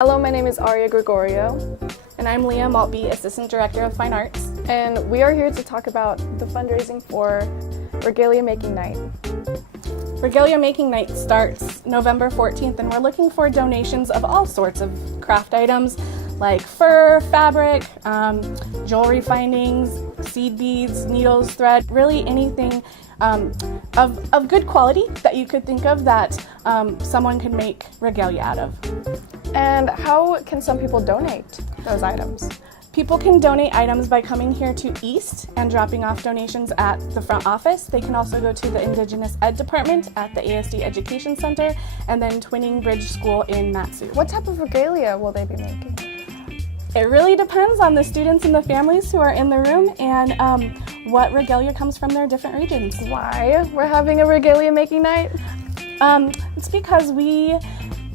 Hello, my name is Aria Gregorio. And I'm Leah Maltbie, Assistant Director of Fine Arts. And we are here to talk about the fundraising for Regalia-Making Night. Regalia-Making Night starts November 14th, and we're looking for donations of all sorts of craft items like fur, fabric, jewelry findings, seed beads, needles, thread, really anything of good quality that you could think of that someone could make regalia out of. And how can some people donate those items? People can donate items by coming here to East and dropping off donations at the front office. They can also go to the Indigenous Ed Department at the ASD Education Center and then Twinning Bridge School in Matsu. What type of regalia will they be making? It really depends on the students and the families who are in the room and what regalia comes from their different regions. Why we're having a Regalia-Making Night? It's because we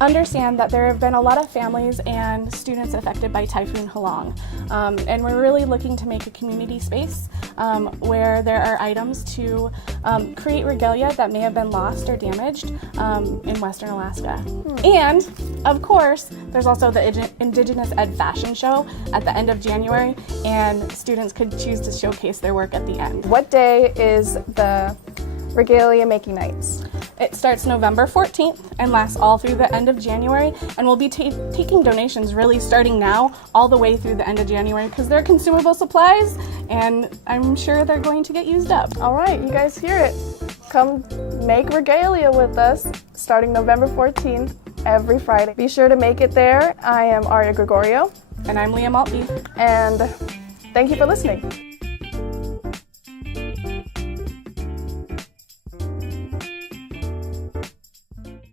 understand that there have been a lot of families and students affected by Typhoon Halong, and we're really looking to make a community space where there are items to create regalia that may have been lost or damaged in Western Alaska. And of course, there's also the Indigenous Ed Fashion Show at the end of January, and students could choose to showcase their work at the end. What day is the Regalia-Making Nights? It starts November 14th and lasts all through the end of January, and we'll be taking donations really starting now all the way through the end of January because they're consumable supplies and I'm sure they're going to get used up. All right, you guys hear it. Come make regalia with us starting November 14th every Friday. Be sure to make it there. I am Aria Gregorio. And I'm Leah Maltbie. And thank you for listening.